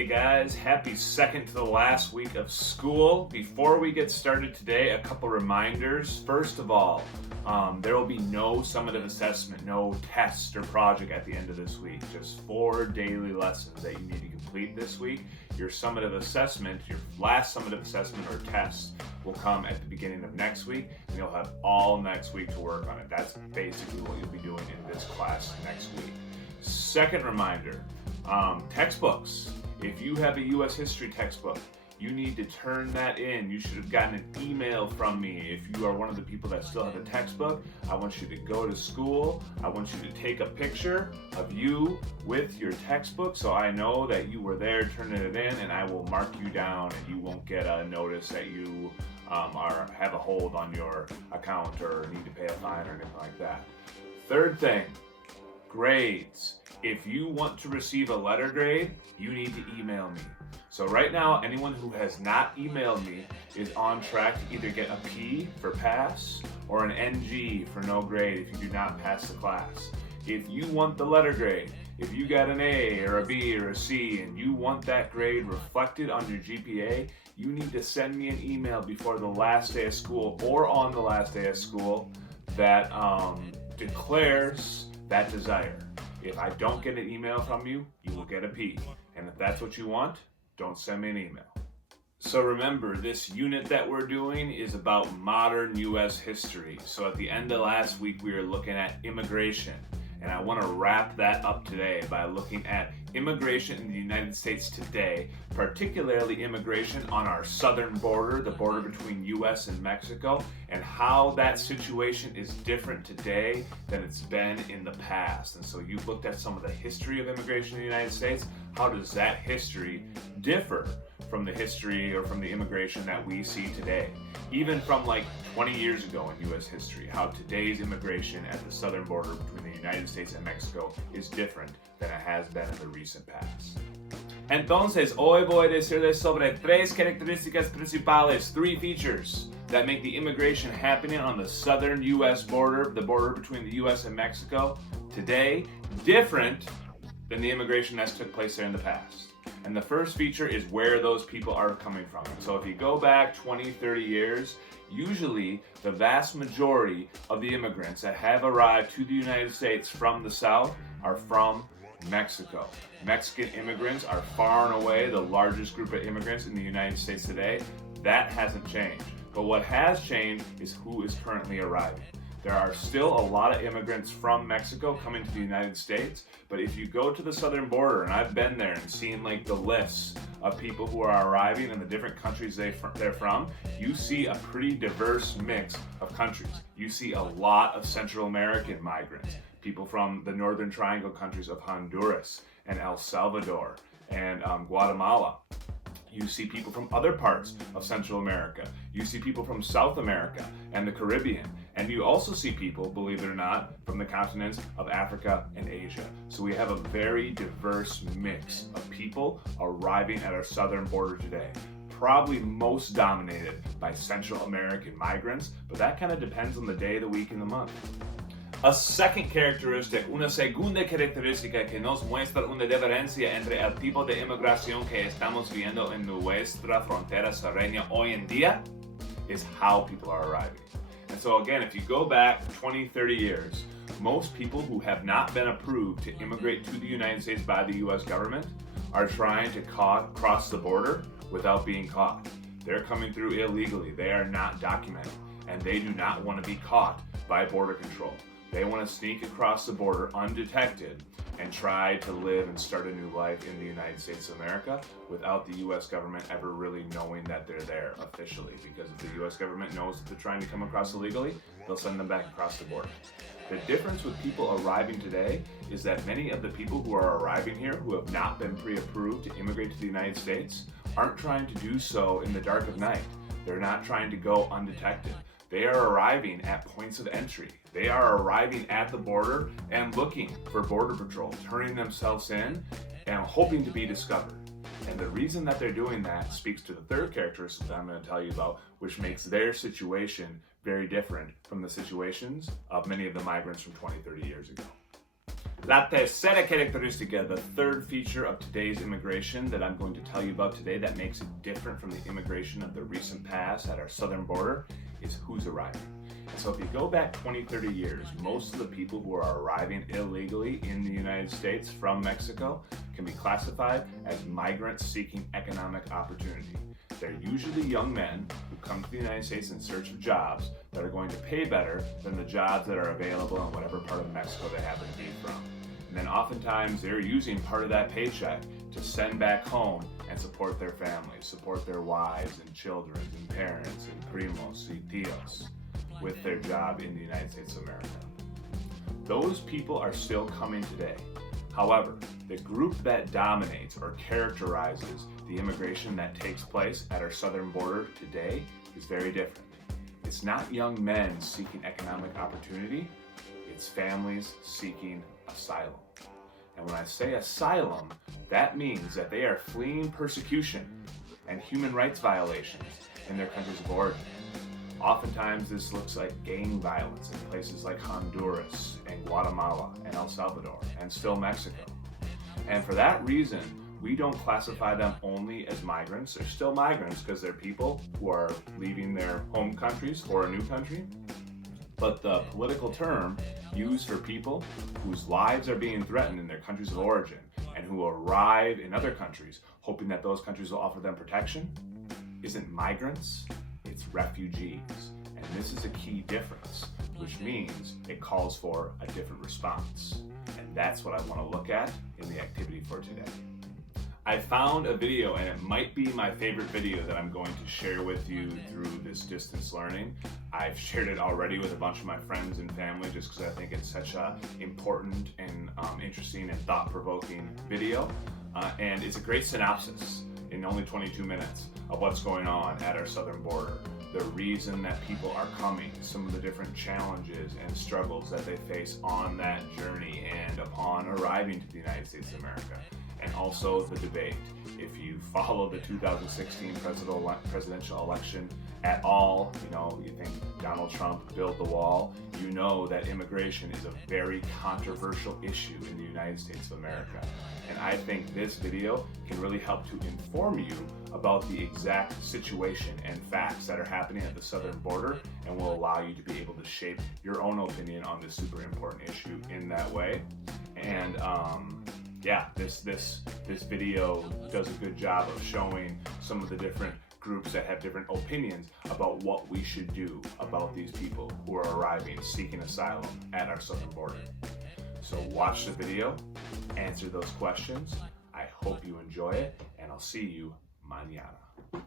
Hey guys, happy second to the last week of school. Before we get started today, a couple reminders. First of all, there will be no summative assessment, no test or project at the end of this week. Just 4 daily lessons that you need to complete this week. Your summative assessment, your last summative assessment or test will come at the beginning of next week, and you'll have all next week to work on it. That's basically what you'll be doing in this class next week. Second reminder, textbooks. If you have a U.S. history textbook, you need to turn that in. You should have gotten an email from me. If you are one of the people that still have a textbook, I want you to go to school. I want you to take a picture of you with your textbook so I know that you were there turning it in, and I will mark you down and you won't get a notice that you have a hold on your account or need to pay a fine or anything like that. Third thing, grades. If you want to receive a letter grade, you need to email me. So right now, anyone who has not emailed me is on track to either get a P for pass or an NG for no grade if you do not pass the class. If you want the letter grade, if you got an A or a B or a C and you want that grade reflected on your GPA, you need to send me an email before the last day of school or on the last day of school that declares that desire. If I don't get an email from you, you will get a P. And if that's what you want, don't send me an email. So remember, this unit that we're doing is about modern U.S. history. So at the end of last week, we were looking at immigration. And I want to wrap that up today by looking at immigration in the United States today, particularly immigration on our southern border, the border between U.S. and Mexico, and how that situation is different today than it's been in the past. And so you've looked at some of the history of immigration in the United States. How does that history differ from the history or from the immigration that we see today? Even from like 20 years ago in U.S. history, how today's immigration at the southern border between the United States and Mexico is different than it has been in the recent past. Entonces, hoy voy a decirles sobre tres características principales, 3 features that make the immigration happening on the southern U.S. border, the border between the U.S. and Mexico, today, different than the immigration that's took place there in the past. And the first feature is where those people are coming from. So if you go back 20, 30 years, usually the vast majority of the immigrants that have arrived to the United States from the South are from Mexico. Mexican immigrants are far and away the largest group of immigrants in the United States today. That hasn't changed. But what has changed is who is currently arriving. There are still a lot of immigrants from Mexico coming to the United States, but if you go to the southern border, and I've been there and seen like the lists of people who are arriving in the different countries they're from, you see a pretty diverse mix of countries. You see a lot of Central American migrants, people from the Northern Triangle countries of Honduras and El Salvador and Guatemala. You see people from other parts of Central America. You see people from South America and the Caribbean. And you also see people, believe it or not, from the continents of Africa and Asia. So we have a very diverse mix of people arriving at our southern border today. Probably most dominated by Central American migrants, but that kind of depends on the day, the week, and the month. A second characteristic, una segunda característica que nos muestra una diferencia entre el tipo de inmigración que estamos viendo en nuestra frontera sureña hoy en día is how people are arriving. And so again, if you go back 20, 30 years, most people who have not been approved to immigrate to the United States by the U.S. government are trying to cross the border without being caught. They're coming through illegally. They are not documented, and they do not want to be caught by Border Control. They want to sneak across the border undetected and try to live and start a new life in the United States of America without the U.S. government ever really knowing that they're there officially. Because if the U.S. government knows that they're trying to come across illegally, they'll send them back across the border. The difference with people arriving today is that many of the people who are arriving here who have not been pre-approved to immigrate to the United States aren't trying to do so in the dark of night. They're not trying to go undetected. They are arriving at points of entry. They are arriving at the border and looking for Border Patrol, turning themselves in and hoping to be discovered. And the reason that they're doing that speaks to the third characteristic that I'm going to tell you about, which makes their situation very different from the situations of many of the migrants from 20, 30 years ago. La tercera característica, the third feature of today's immigration that I'm going to tell you about today that makes it different from the immigration of the recent past at our southern border is who's arriving. So if you go back 20, 30 years, most of the people who are arriving illegally in the United States from Mexico can be classified as migrants seeking economic opportunity. They're usually young men who come to the United States in search of jobs that are going to pay better than the jobs that are available in whatever part of Mexico they happen to be from. And then oftentimes they're using part of that paycheck to send back home and support their families, support their wives and children and parents and primos y tios with their job in the United States of America. Those people are still coming today. However, the group that dominates or characterizes the immigration that takes place at our southern border today is very different. It's not young men seeking economic opportunity, it's families seeking asylum. And when I say asylum, that means that they are fleeing persecution and human rights violations in their countries of origin. Oftentimes this looks like gang violence in places like Honduras and Guatemala and El Salvador and still Mexico. And for that reason, we don't classify them only as migrants. They're still migrants because they're people who are leaving their home countries for a new country. But the political term used for people whose lives are being threatened in their countries of origin and who arrive in other countries hoping that those countries will offer them protection isn't migrants, it's refugees. And this is a key difference, which means it calls for a different response. And that's what I want to look at in the activity for today. I found a video, and it might be my favorite video that I'm going to share with you through this distance learning. I've shared it already with a bunch of my friends and family just because I think it's such an important and interesting and thought-provoking video. And it's a great synopsis in only 22 minutes of what's going on at our southern border, the reason that people are coming, some of the different challenges and struggles that they face on that journey and upon arriving to the United States of America, and also the debate. If you follow the 2016 presidential election at all, you think Donald Trump built the wall, you know that immigration is a very controversial issue in the United States of America. And I think this video can really help to inform you about the exact situation and facts that are happening at the southern border and will allow you to be able to shape your own opinion on this super important issue in that way. And this video does a good job of showing some of the different groups that have different opinions about what we should do about these people who are arriving seeking asylum at our southern border. So watch the video, answer those questions. I hope you enjoy it, and I'll see you mañana.